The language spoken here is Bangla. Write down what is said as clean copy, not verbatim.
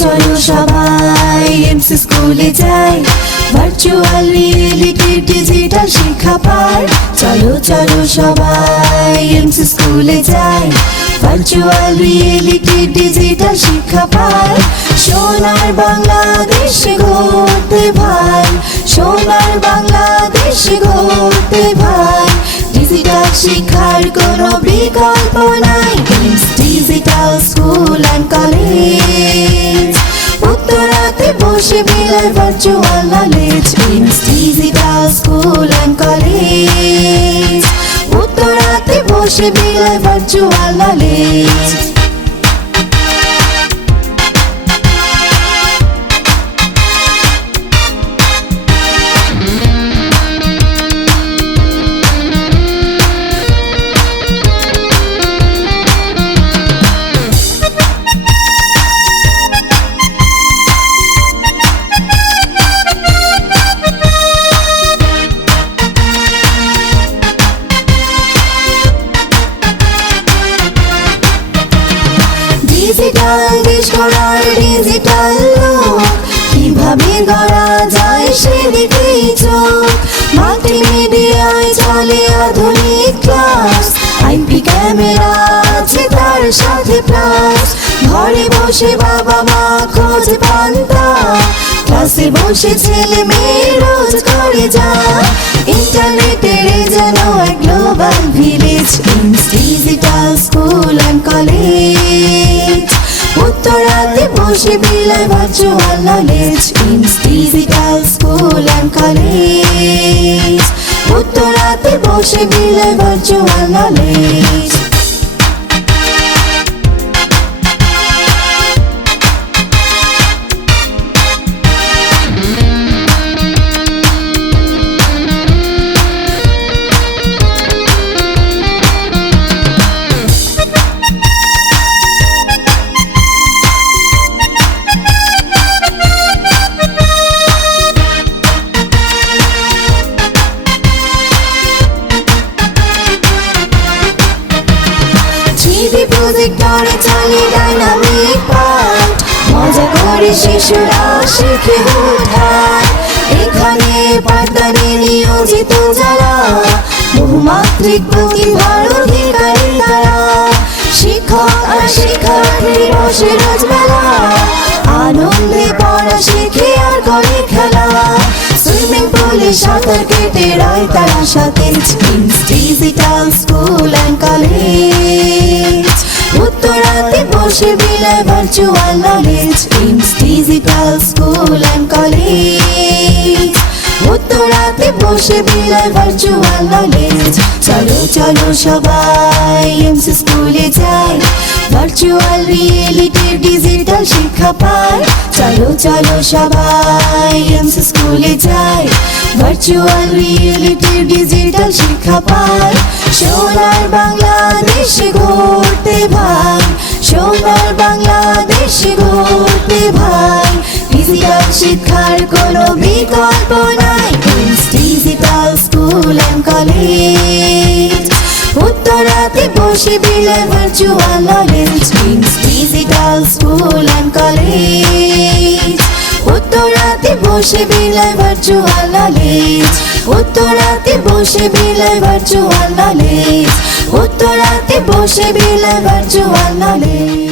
চলো সবাই এমসি স্কুলে যাই, ভার্চুয়াল রিয়েলিটি ডিজিটাল শিক্ষা পাই। চলো চলো সবাই এমসি স্কুলে যাই, ভার্চুয়াল রিয়েলিটি ডিজিটাল শিক্ষা পাই। সোনার বাংলাদেশ গড়তে ভাই, সোনার বাংলাদেশ গড়তে ভাই। ডিজিটাল শিক্ষার কোনো বিকল্প নাই, ডিজিটাল স্কুল অ্যান্ড কলেজ। উত্তরাতে বসে বিলায় virtual knowledge, digital school and college. উত্তরাতে বসে বিলায় ভার্চুয়াল নলেজ। ডিজিটাল দেশ গড়ার ডিজিটাল লোক, কিভাবে গড়া যায় সেদিকেই চোখ। মাল্টিমিডিয়ায় চলে আধুনিক ক্লাস, আইপি ক্যামেরা আছে তার সাথে প্লাস। ঘরে বসে বাবা মা খোঁজে পান্তা, ক্লাসে বসে ছেলে মেয়ে রোজ করে যা। ইন্টারনেটের যেন এক global village, digital school and college. উত্তরাতে বসে বিলায় virtual knowledge, digital school and college. উত্তরাতে বসে বিলায় ভার্চুয়াল নলেজ। প্রজেক্টরে চলে ডাইনামিক পাঠ, মজা করে শিশুরা শিখে হুটহাট। এখানে পাঠদানে নিয়োজিত যারা, বহুমাত্রিক প্রতিভার অধিকারী তারা। শিক্ষক আর শিক্ষার্থী বসে রোজ মেলা, আনন্দে পড়া শিখে আর করে খেলা। সুইমিং পুলে সাঁতার কেটে রয় তারা সতেজ, ডিজিটাল স্কুল অ্যান্ড কলেজ। উত্তরাতে বসে বিলায় virtual knowledge, digital school and college. উত্তরাতে বসে বিলায় ভার্চুয়াল নলেজ। চলো চলো সবাই এমসি স্কুলে যাই, ভার্চুয়াল রিয়েলিটি ডিজিটাল শিক্ষা পাই। চলো চলো সবাই এমসি স্কুলে যাই, ভার্চুয়াল রিয়েলিটি ডিজিটাল শিক্ষা পাই। সোনার বাংলাদেশ গড়তে ভাই, সোনার বাংলাদেশ গড়তে ভাই। ডিজিটাল শিক্ষার কোনো বিকল্প নাই, ডিজিটাল স্কুল অ্যান্ড কলেজ। উত্তরাতে বসে বিলায় virtual knowledge, digital school and college. উত্তরাতে বসে বিলায় ভার্চুয়াল নলেজ। উত্তরাতে বসে বিলায় ভার্চুয়াল নলেজ। উত্তরাতে বসে বিলায় ভার্চুয়াল নলেজ।